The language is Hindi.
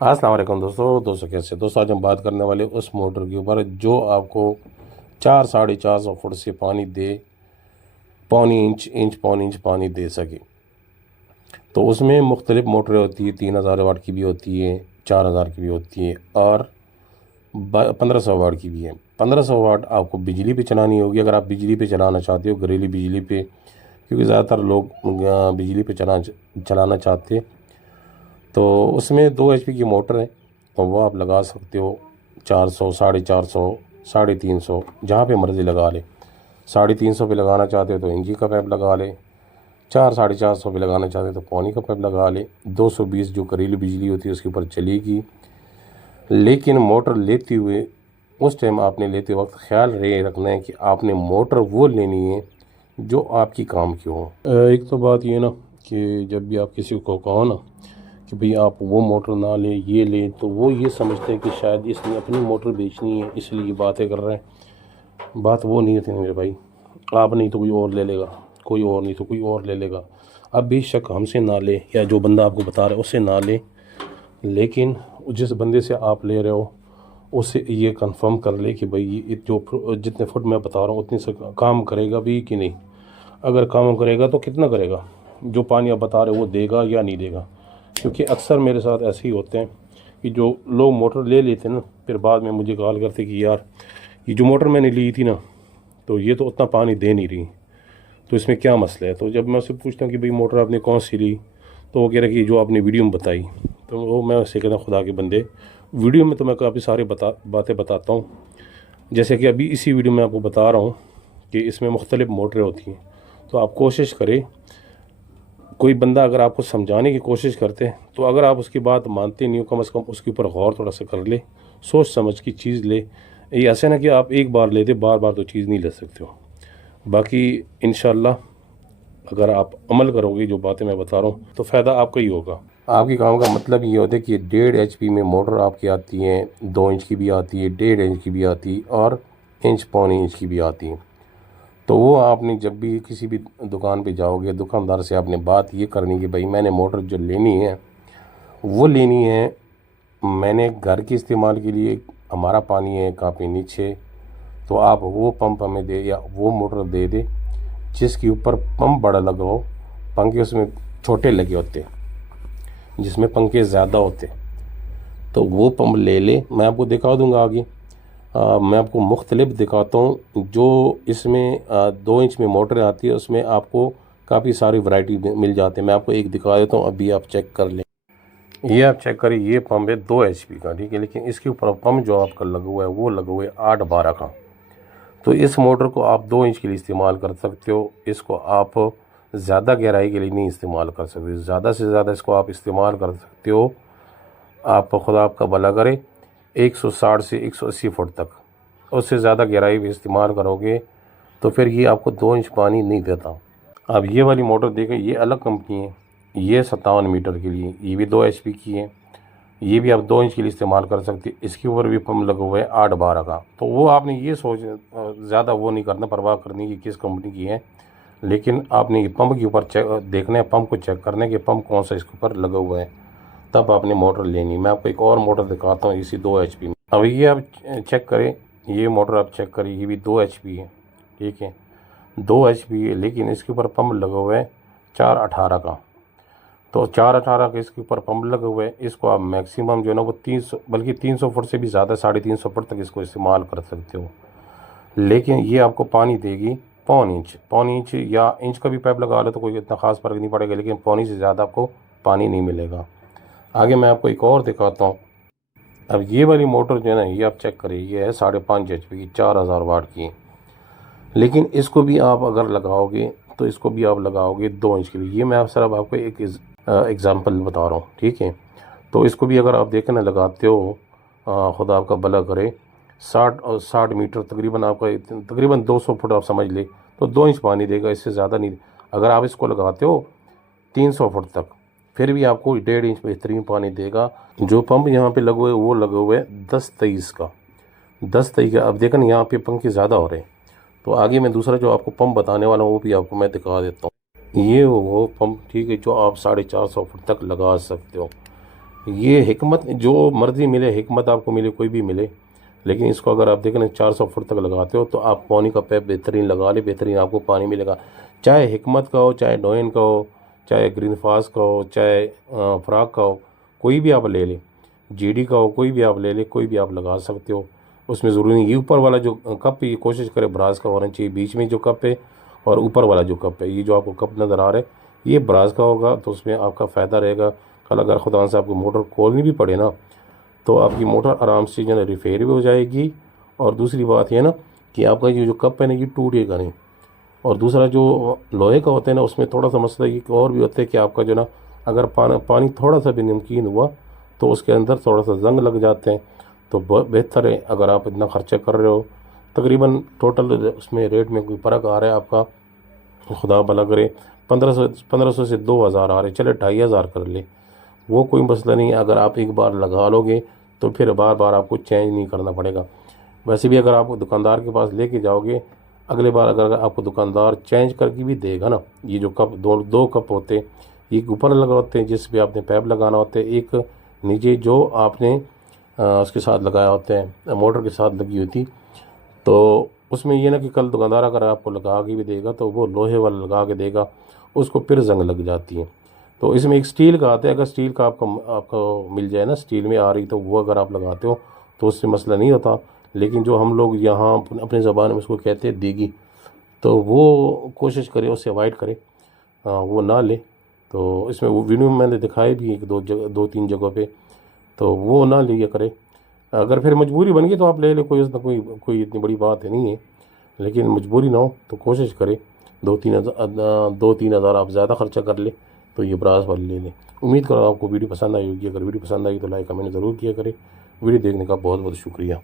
अस्सलाम वालेकुम दोस्तों कैसे दोस्तों, आज हम बात करने वाले उस मोटर के ऊपर जो आपको 400-450 फुट से पानी दे, पौनी इंच पौनी इंच पानी दे सके। तो उसमें मुख्तलिफ मोटरें होती है, 3000 वाट की भी होती है, 4000 की भी होती है और 1500 वाट की भी है। 1500 वाट आपको बिजली पे चलानी होगी अगर आप बिजली पे चलाना चाहते हो, घरेलू बिजली पे, क्योंकि ज़्यादातर लोग बिजली पे चलाना चाहते। तो उसमें 2 HP की मोटर है और वो आप लगा सकते हो 400, 450, 350, जहाँ पे मर्ज़ी लगा ले। 350 पे लगाना चाहते हो तो इंची का पाइप लगा ले, 400 पे लगाना चाहते हो तो पौनी का पाइप लगा ले। 220 जो घरेलू बिजली होती है उसके ऊपर चलेगी। लेकिन मोटर लेते हुए उस टाइम आपने लेते वक्त ख्याल ये रखना है कि आपने मोटर वो लेनी है जो आपकी काम की हो। एक तो बात ये ना कि जब भी आप किसी को कहो ना कि भाई आप वो मोटर ना लें ये लें, तो वो ये समझते हैं कि शायद इसने अपनी मोटर बेचनी है इसलिए बातें कर रहे हैं। बात वो नहीं होती मेरे भाई। आप नहीं तो कोई और ले लेगा, कोई और नहीं तो कोई और ले लेगा। अब बेशक हमसे ना ले या जो बंदा आपको बता रहा है उससे ना ले, लेकिन जिस बंदे से आप ले रहे हो उससे ये कंफर्म कर ले कि भाई ये जो जितने फुट मैं बता रहा हूँ उतने से काम करेगा भी कि नहीं। अगर काम करेगा तो कितना करेगा, जो पानी आप बता रहे हो वो देगा या नहीं देगा। क्योंकि अक्सर मेरे साथ ऐसे ही होते हैं कि जो लोग मोटर ले लेते हैं ना, फिर बाद में मुझे कॉल करते कि यार ये जो मोटर मैंने ली थी ना, तो ये तो उतना पानी दे नहीं रही, तो इसमें क्या मसला है। तो जब मैं उससे पूछता हूँ कि भाई मोटर आपने कौन सी ली, तो वो कह रहा है कि जो आपने वीडियो में बताई। तो वो मैं उससे कहता हूँ खुदा के बंदे, वीडियो में तो मैं काफ़ी सारे बातें बताता हूँ। जैसे कि अभी इसी वीडियो में आपको बता रहा हूँ कि इसमें मुख्तलिफ़ मोटरें होती हैं। तो आप कोशिश करें, कोई बंदा अगर आपको समझाने की कोशिश करते हैं तो अगर आप उसकी बात मानते नहीं हो, कम से कम उसके ऊपर गौर थोड़ा सा कर ले, सोच समझ की चीज़ ले। ये ऐसे ना कि आप एक बार लेते बार बार तो चीज़ नहीं ले सकते हो। बाकी इंशाल्लाह अगर आप अमल करोगे जो बातें मैं बता रहा हूँ तो फ़ायदा आपका ही होगा। आपके काम का मतलब ये होता है कि 1.5 HP में मोटर आपकी आती है, 2 इंच की भी आती है, 1.5 इंच की भी आती है और इंच पौने इंच की भी आती है। तो वो आपने जब भी किसी भी दुकान पे जाओगे, दुकानदार से आपने बात ये करनी कि भाई मैंने मोटर जो लेनी है वो लेनी है, मैंने घर के इस्तेमाल के लिए, हमारा पानी है काफ़ी नीचे, तो आप वो पंप हमें दे या वो मोटर दे दे जिसके ऊपर पंप बड़ा लगा हो। पंखे उसमें छोटे लगे होते, जिसमें पंखे ज़्यादा होते, तो वो पंप ले ले। मैं आपको दिखा दूंगा आगे। मैं आपको मुख्तलिफ दिखाता हूँ। जो इसमें 2 इंच में मोटर आती है उसमें आपको काफ़ी सारी वैरायटी मिल जाते हैं। मैं आपको एक दिखा देता हूँ, अभी आप चेक कर लें। ये आप चेक करिए, ये पंप है 2 HP का, ठीक है। लेकिन इसके ऊपर पंप जो आपका लगा हुआ है वो लगा हुआ है 8-12 का। तो इस मोटर को आप 2 इंच के लिए इस्तेमाल कर सकते हो। इसको आप ज़्यादा गहराई के लिए नहीं इस्तेमाल कर सकते। ज़्यादा से ज़्यादा इसको आप इस्तेमाल कर सकते हो, आप खुदा आपका भला करे, 160 से 180 फुट तक। उससे ज़्यादा गहराई भी इस्तेमाल करोगे तो फिर ये आपको 2 इंच पानी नहीं देता। अब ये वाली मोटर देखें, ये अलग कंपनी है, ये 57 मीटर के लिए, ये भी 2 HP की है। ये भी आप 2 इंच के लिए इस्तेमाल कर सकते। इसके ऊपर भी पंप लगा हुआ है 8-12 का। तो वो आपने ये सोच ज़्यादा वो नहीं करना, परवाह करनी कि किस कंपनी की है, लेकिन आपने ये पंप के ऊपर चेक देखना है, पंप को चेक करना है कि पंप कौन सा इसके ऊपर लगा हुआ है, तब आपने मोटर लेनी। मैं आपको एक और मोटर दिखाता हूँ इसी 2 HP में। अब ये आप चेक करें, ये मोटर आप चेक करें, ये भी 2 HP है, ठीक है, 2 HP है, लेकिन इसके ऊपर पंप लगा हुआ है 418 का। तो 418 का इसके ऊपर पंप लगा हुआ है। इसको आप मैक्सिमम जो है ना वो 300, बल्कि 300 फुट से भी ज़्यादा, 350 फुट तक इसको इस्तेमाल कर सकते हो। लेकिन ये आपको पानी देगी पौन इंच या इंच का भी पाइप लगा लो तो कोई इतना ख़ास फ़र्क नहीं पड़ेगा, लेकिन पौनी से ज़्यादा आपको पानी नहीं मिलेगा। आगे मैं आपको एक और दिखाता हूँ। अब ये वाली मोटर जो है ना, ये आप चेक करिए, ये है 5.5 HP की, 4000 वाट की। लेकिन इसको भी आप अगर लगाओगे तो इसको भी आप लगाओगे 2 इंच के लिए। ये मैं सिर्फ आपको एक एग्ज़ाम्पल बता रहा हूँ, ठीक है। तो इसको भी अगर आप देखें ना लगाते हो, खुदा आपका भला करे, 60 मीटर तकरीबन, आपका तकरीबन 200 फुट आप समझ ले, तो 2 इंच पानी देगा, इससे ज़्यादा नहीं। अगर आप इसको लगाते हो 300 फुट तक, फिर भी आपको 1.5 इंच बेहतरीन पानी देगा। जो पंप यहाँ पे लगे हुए वो लगे हुए 10-23 का, 10-23 का। अब देखें यहाँ पे पंखे ज़्यादा हो रहे हैं। तो आगे मैं दूसरा जो आपको पंप बताने वाला हूँ वो भी आपको मैं दिखा देता हूँ। ये वो पंप, ठीक है, जो आप 450 फुट तक लगा सकते हो। ये हिकमत जो मर्ज़ी मिले, हिकमत आपको मिले कोई भी मिले, लेकिन इसको अगर आप देखें ना 400 फुट तक लगाते हो तो आप पानी का पैप बेहतरीन लगा ले, बेहतरीन आपको पानी मिलेगा। चाहे हिकमत का हो, चाहे डोइन का हो, चाहे ग्रीन फास्ट का हो, चाहे फ्राक का हो, कोई भी आप ले लें, जीडी का हो, कोई भी आप ले लें, कोई भी आप लगा सकते हो। उसमें ज़रूरी नहीं, ये ऊपर वाला जो कप ये कोशिश करें ब्रास का होना चाहिए, बीच में जो कप है और ऊपर वाला जो कप है, ये जो आपको कप नज़र आ रहा है ये ब्रास का होगा, तो उसमें आपका फ़ायदा रहेगा। कल अगर खुदा से आपको मोटर खोलनी भी पड़े ना तो आपकी मोटर आराम से जो है रिपेयर भी हो जाएगी। और दूसरी बात ये ना कि आपका ये जो कप है ना ये टूटेगा नहीं। और दूसरा जो लोहे का होता है ना उसमें थोड़ा सा मसला ये और भी होता है कि आपका जो ना अगर पानी थोड़ा सा भी नमकीन हुआ तो उसके अंदर थोड़ा सा जंग लग जाते हैं। तो बेहतर है अगर आप इतना ख़र्चा कर रहे हो, तकरीबन टोटल उसमें रेट में कोई फ़र्क आ रहा है आपका, खुदा भला करे 1500 से 2000 आ रहे, चले 2500 कर ले, वो कोई मसला नहीं है। अगर आप एक बार लगा लोगे तो फिर बार बार आपको चेंज नहीं करना पड़ेगा। वैसे भी अगर आप दुकानदार के पास लेके जाओगे, अगले बार अगर आपको दुकानदार चेंज करके भी देगा ना, ये जो कप दो कप होते हैं, एक ऊपर लगा होते हैं जिस पे आपने पैप लगाना होता है, एक नीचे जो आपने उसके साथ लगाया होते हैं, मोटर के साथ लगी होती। तो उसमें ये ना कि कल दुकानदार अगर आपको लगा के भी देगा तो वो लोहे वाला लगा के देगा, उसको फिर जंग लग जाती है। तो इसमें एक स्टील का आता है, अगर स्टील का आपको मिल जाए ना, स्टील में आ रही, तो वो अगर आप लगाते हो तो उससे मसला नहीं होता। लेकिन जो हम लोग यहाँ अपने ज़बान में उसको कहते हैं देगी, तो वो कोशिश करें उससे अवॉइड करें, वो ना ले। तो इसमें वो वीडियो में मैंने दिखाए भी एक दो तीन जगहों पे, तो वो ना लिया करें। अगर फिर मजबूरी बन गई तो आप ले ले, कोई उसमें कोई इतनी बड़ी बात नहीं है। लेकिन मजबूरी ना हो तो कोशिश करें 2-3 हज़ार आप ज़्यादा ख़र्चा कर ले तो ये ब्रास वाली ले लें। उम्मीद करो आपको वीडियो पसंद आई होगी। अगर वीडियो पसंद आई तो लाइक कमेंट ज़रूर किया करें। वीडियो देखने का बहुत बहुत शुक्रिया।